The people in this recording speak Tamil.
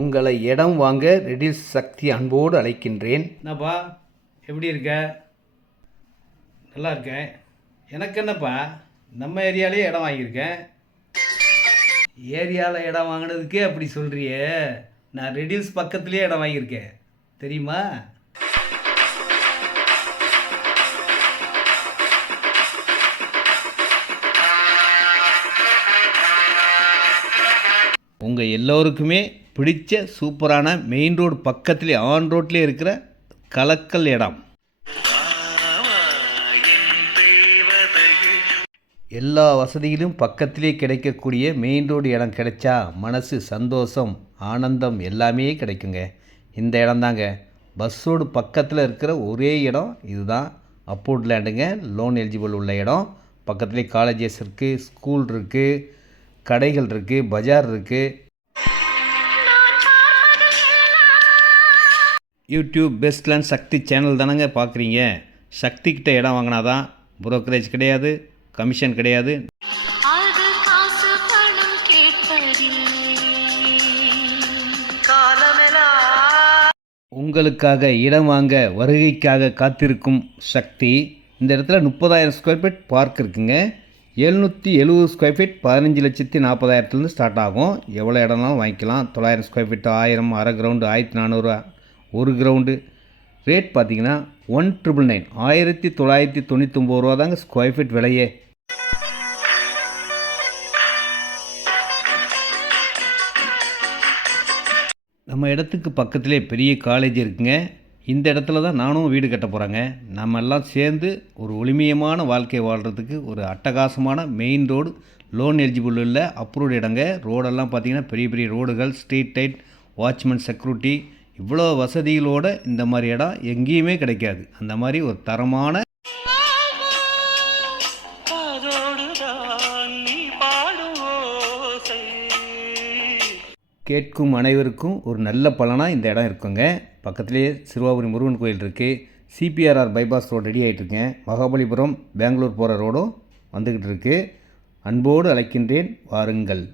உங்களை இடம் வாங்க ரெடில்ஸ் சக்தி அன்போடு அழைக்கின்றேன். என்னப்பா எப்படி இருக்க? நல்லா இருக்கேன். எனக்கு என்னப்பா, நம்ம ஏரியாலே இடம் வாங்கியிருக்கேன். ஏரியாவில் இடம் வாங்கினதுக்கே அப்படி சொல்கிறியே, நான் ரெடில்ஸ் பக்கத்துலேயே இடம் வாங்கியிருக்கேன் தெரியுமா? உங்கள் எல்லோருக்குமே பிடிச்ச சூப்பரான மெயின் ரோடு பக்கத்துலேயே ஆன் ரோட்லேயே இருக்கிற கலக்கல் இடம். எல்லா வசதிகளும் பக்கத்திலே கிடைக்கக்கூடிய மெயின் ரோடு இடம் கிடைச்சா மனசு சந்தோஷம் ஆனந்தம் எல்லாமே கிடைக்குங்க. இந்த இடம் தாங்க பஸ் ரோடு பக்கத்தில் இருக்கிற ஒரே இடம் இதுதான். அப்போர்ட் லேண்டுங்க, லோன் எலிஜிபிள் உள்ள இடம். பக்கத்துலேயே காலேஜஸ் இருக்குது, ஸ்கூல் இருக்குது, கடைகள் இருக்குது, பஜார் இருக்குது. யூடியூப் பெஸ்ட் லேண்ட் சக்தி சேனல் தானங்க பார்க்குறீங்க. சக்திக்கிட்ட இடம் வாங்கினா தான் புரோக்கரேஜ் கிடையாது, கமிஷன் கிடையாது. உங்களுக்காக இடம் வாங்க வருகைக்காக காத்திருக்கும் சக்தி. இந்த இடத்துல 30,000 ஸ்கொயர் ஃபீட் பார்க் இருக்குங்க. 770 ஸ்கொயர் ஃபீட் 15,40,000 ஸ்டார்ட் ஆகும். எவ்வளோ இடம்னாலும் வாங்கிக்கலாம். 900 ஸ்கொயர் ஃபீட் 1000, அரை கிரவுண்டு 1400, ஒரு கிரவுண்டு. ரேட் பார்த்தீங்கன்னா 1,999 1999 தாங்க ஸ்கொயர் ஃபீட் விலையே. நம்ம இடத்துக்கு பக்கத்திலே பெரிய காலேஜ் இருக்குங்க. இந்த இடத்துல தான் நானும் வீடு கட்ட போகிறேங்க. நம்ம எல்லாம் சேர்ந்து ஒரு ஒளிமயமான வாழ்க்கை வாழ்கிறதுக்கு ஒரு அட்டகாசமான மெயின் ரோடு, லோன் எலிஜிபிள் உள்ள அப்ரூவ்டு இடங்க. ரோடெல்லாம் பார்த்திங்கன்னா பெரிய பெரிய ரோடுகள், ஸ்ட்ரீட் லைட், வாட்ச்மேன், செக்யூரிட்டி, இவ்வளோ வசதிகளோடு இந்த மாதிரி இடம் எங்கேயுமே கிடைக்காது. அந்த மாதிரி ஒரு தரமான கேட்கும் அனைவருக்கும் ஒரு நல்ல பலனாக இந்த இடம் இருக்குங்க. பக்கத்துலேயே சிறுவாபுரி முருகன் கோயில் இருக்குது. CPRR பைபாஸ் ரோடு ரெடி ஆகிட்டுருக்கேன். மகாபலிபுரம் பெங்களூர் போகிற ரோடும் வந்துக்கிட்டு இருக்குது. அன்போடு அழைக்கின்றேன், வாருங்கள்.